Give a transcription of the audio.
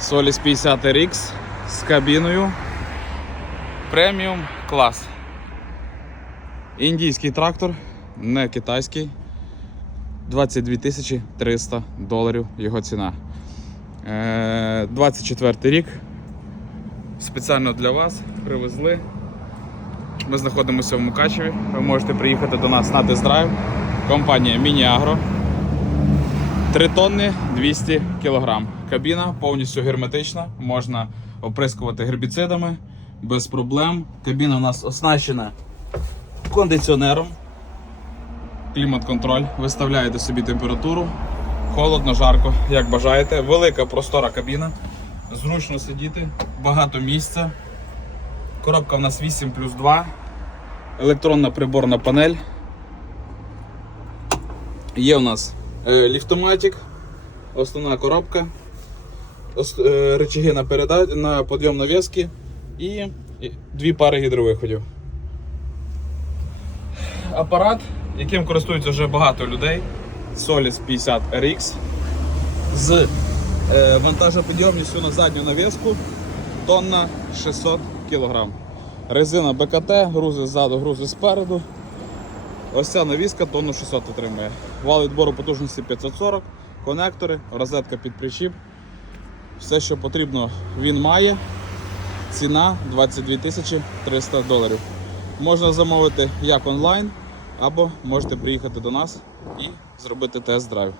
Solis 50 RX з кабіною. Преміум клас. Індійський трактор, не китайський. 22 300 доларів його ціна. Е, 24 рік. Спеціально для вас привезли. Ми знаходимося в Мукачеві. Ви можете приїхати до нас на тест-драйв. Компанія Мініагро. 3 тонни 200 кг. Кабіна повністю герметична, можна оприскувати гербіцидами без проблем. Кабіна у нас оснащена кондиціонером. Клімат-контроль. Виставляєте собі температуру. Холодно, жарко, як бажаєте. Велика простора кабіна. Зручно сидіти, багато місця. Коробка у нас 8 плюс 2. Електронна приборна панель. Є у нас ліфтоматик, основна коробка, е, рычаги на, переда... на подйом навіски і, дві пари гідровиходів. Апарат, яким користується вже багато людей, Solis 50 RX з е, вантажопідйомністю на задню навіску тонна 600 кг. Резина БКТ, грузи ззаду, грузи спереду. Ось ця навіска тонну 600 отримує. Вал відбору потужності 540, конектори, розетка під причіп. Все, що потрібно, він має. Ціна 22 300 доларів. Можна замовити як онлайн, або можете приїхати до нас і зробити тест-драйв.